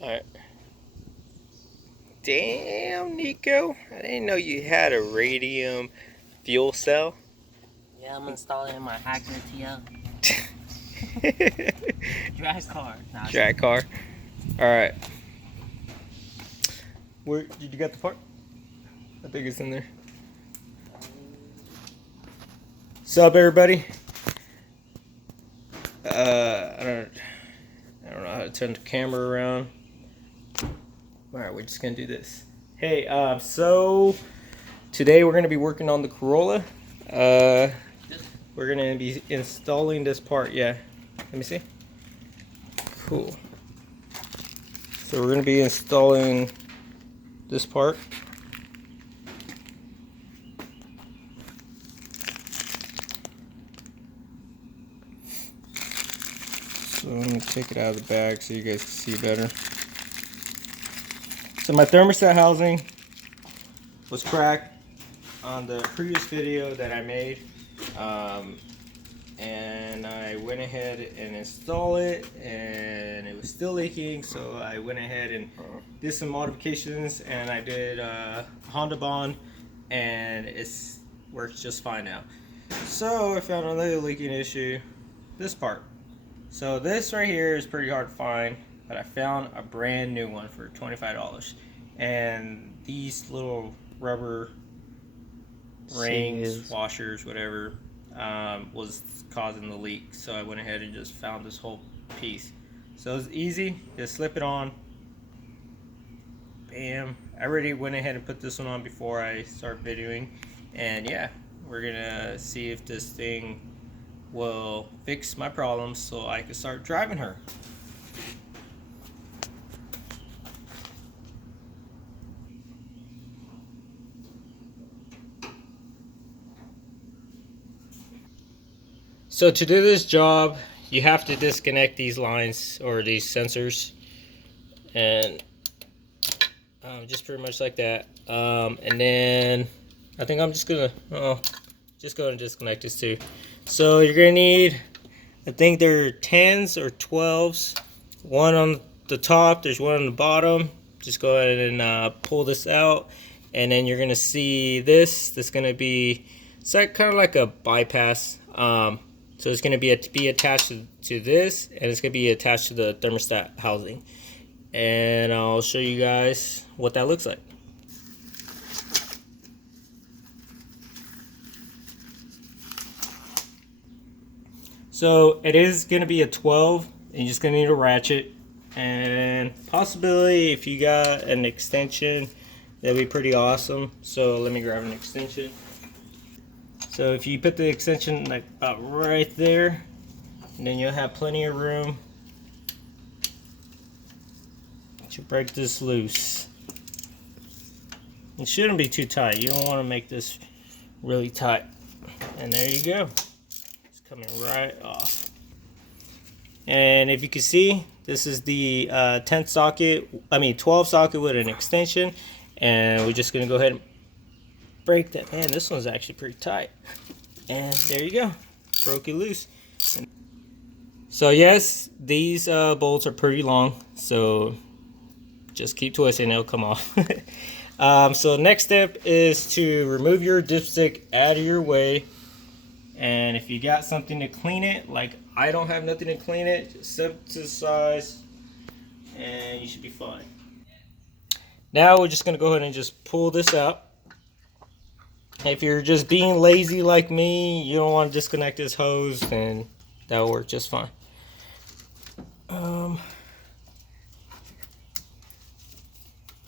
Alright. Damn, Nico. I didn't know you had a radium fuel cell. Yeah, I'm installing in my Acura TL. Drag car. Nah, Drag car. Alright. Where did you get the part? I think it's in there. What's up, everybody? I don't know how to turn the camera around. Alright, we're just gonna do this. Hey, so today we're gonna be working on the Corolla. We're gonna be installing this part. Yeah, let me see. Cool. So we're gonna be installing this part. So I'm gonna take it out of the bag so you guys can see better. So my thermostat housing was cracked on the previous video that I made. And I went ahead and installed it, and it was still leaking, so I went ahead and did some modifications, and I did Honda Bond, and it works just fine now. So I found another leaking issue, this part. So this right here is pretty hard to find, but I found a brand new one for $25, and these little rubber rings, washers, whatever, was causing the leak. So I went ahead and just found this whole piece. So it's easy, just slip it on. Bam. I already went ahead and put this one on before I start videoing, and yeah, we're gonna see if this thing will fix my problems so I can start driving her. So to do this job, you have to disconnect these lines or these sensors, and just pretty much like that. And then I think I'm just gonna just go and disconnect this too. So you're gonna need, I think they're 10s or 12s. One on the top, there's one on the bottom. Just go ahead and pull this out, and then you're gonna see this. That's gonna be, it's like kind of like a bypass. So it's going to be attached to this, and it's going to be attached to the thermostat housing. And I'll show you guys what that looks like. So it is going to be a 12, and you're just going to need a ratchet. And possibly if you got an extension, that'd be pretty awesome. So let me grab an extension. So if you put the extension like about right there, and then you'll have plenty of room to break this loose. It shouldn't be too tight. You don't want to make this really tight. And there you go. It's coming right off. And if you can see, this is the 12 socket with an extension. And we're just going to go ahead and break that. Man, this one's actually pretty tight. And there you go, broke it loose. So yes, these bolts are pretty long, so just keep twisting, it'll come off. So next step is to remove your dipstick out of your way, and if you got something to clean it, like I don't have nothing to clean it, just set it to the size and you should be fine. Now we're just going to go ahead and just pull this out. If you're just being lazy like me, you don't want to disconnect this hose, then that'll work just fine.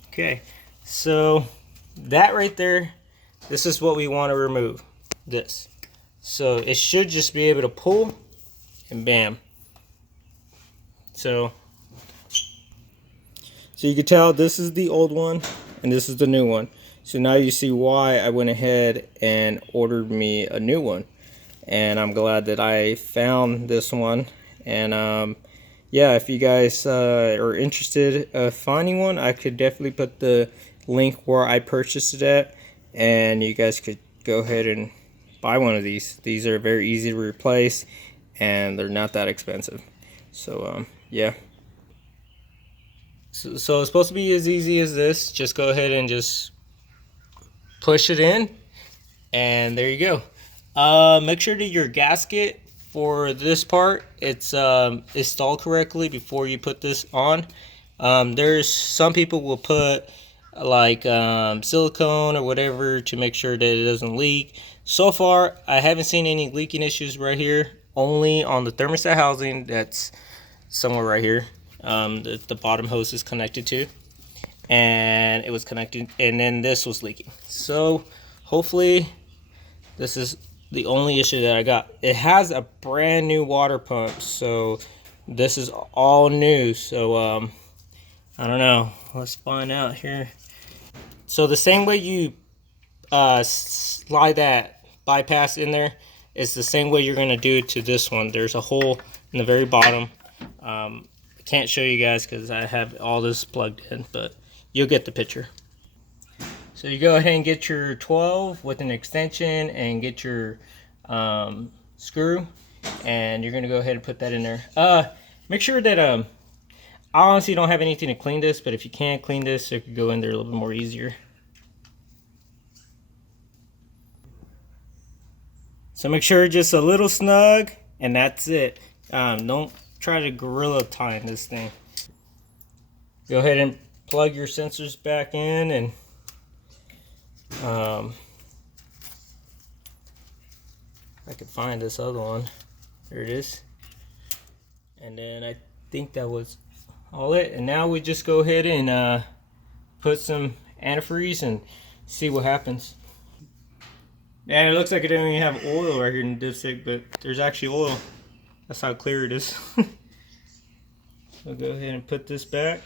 Okay, so that right there, this is what we want to remove, this. So it should just be able to pull, and bam. So you can tell this is the old one, and this is the new one. So now you see why I went ahead and ordered me a new one. And I'm glad that I found this one. And yeah, if you guys are interested in finding one, I could definitely put the link where I purchased it at. And you guys could go ahead and buy one of these. These are very easy to replace, and they're not that expensive. So yeah. So it's supposed to be as easy as this. Just go ahead and just push it in, and there you go. Make sure that your gasket for this part it's installed correctly before you put this on. There's some people will put like silicone or whatever to make sure that it doesn't leak. So far, I haven't seen any leaking issues right here. Only on the thermostat housing that's somewhere right here. The bottom hose is connected to, and it was connected, and then this was leaking. So hopefully this is the only issue that I got. It has a brand new water pump, so this is all new. So I don't know. Let's find out here. So the same way you slide that bypass in there is the same way you're going to do to this one. There's a hole in the very bottom. I can't show you guys because I have all this plugged in, but you'll get the picture. So you go ahead and get your 12 with an extension and get your screw, and you're going to go ahead and put that in there. Make sure that I honestly don't have anything to clean this, but if you can't clean this, it could go in there a little bit more easier. So make sure just a little snug, and that's it. Don't try to gorilla tie this thing. Go ahead and plug your sensors back in, and I could find this other one. There it is. And then I think that was all it. And now we just go ahead and put some antifreeze and see what happens. And it looks like it didn't even have oil right here in the dipstick, but there's actually oil. That's how clear it is. We'll go ahead and put this back.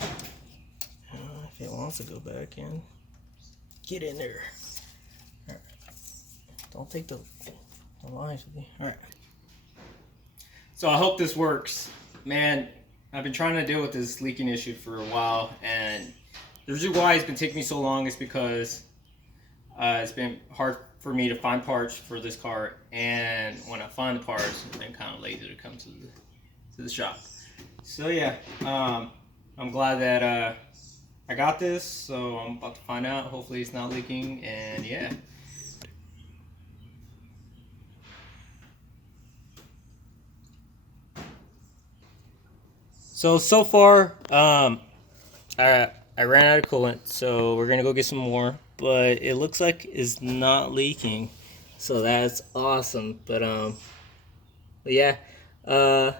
If it wants to go back in, get in there. All right. Don't take the lines with you. All right. So I hope this works. Man, I've been trying to deal with this leaking issue for a while, and the reason why it's been taking me so long is because it's been hard for me to find parts for this car, and when I find the parts, I've been kind of lazy to come to the shop. So yeah, I'm glad that I got this, so I'm about to find out. Hopefully it's not leaking, and yeah. So far, I ran out of coolant, so we're gonna go get some more. But it looks like it's not leaking, so that's awesome. But yeah, I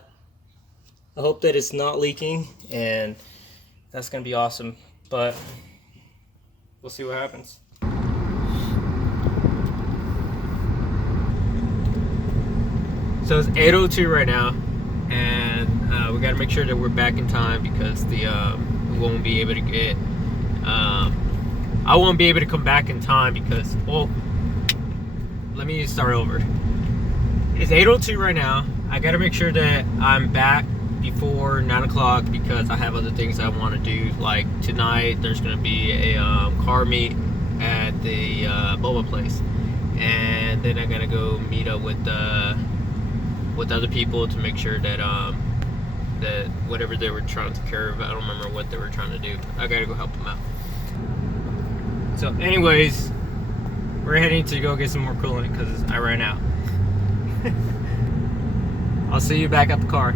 hope that it's not leaking, and that's gonna be awesome. But we'll see what happens. So it's 8:02 right now, and we got to make sure that we're back in time because we won't be able to get. I won't be able to come back in time because, well, let me start over. It's 8:02 right now. I got to make sure that I'm back before 9 o'clock because I have other things I want to do. Like tonight, there's going to be a car meet at the boba place, and then I got to go meet up with other people to make sure that that whatever they were trying to take care of, I don't remember what they were trying to do. I gotta go help them out. So anyways, we're heading to go get some more coolant because I ran out. I'll see you back at the car.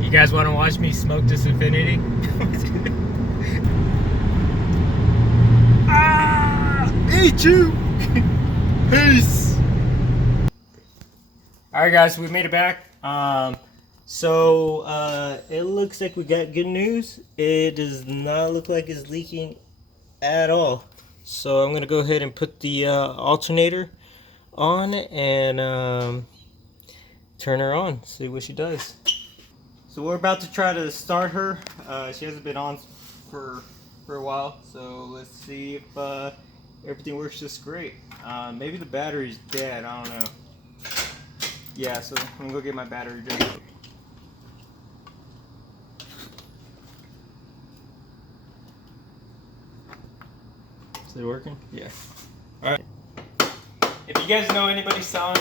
You guys want to watch me smoke this Infinity? Eat you! Peace! Alright guys, we made it back. It looks like we got good news. It does not look like it's leaking at all. So I'm going to go ahead and put the alternator on and turn her on, see what she does. So we're about to try to start her. She hasn't been on for a while, so let's see if everything works just great. Maybe the battery's dead, I don't know. Yeah, so I'm gonna go get my battery drink. Is it working? Yeah. Alright. If you guys know anybody selling a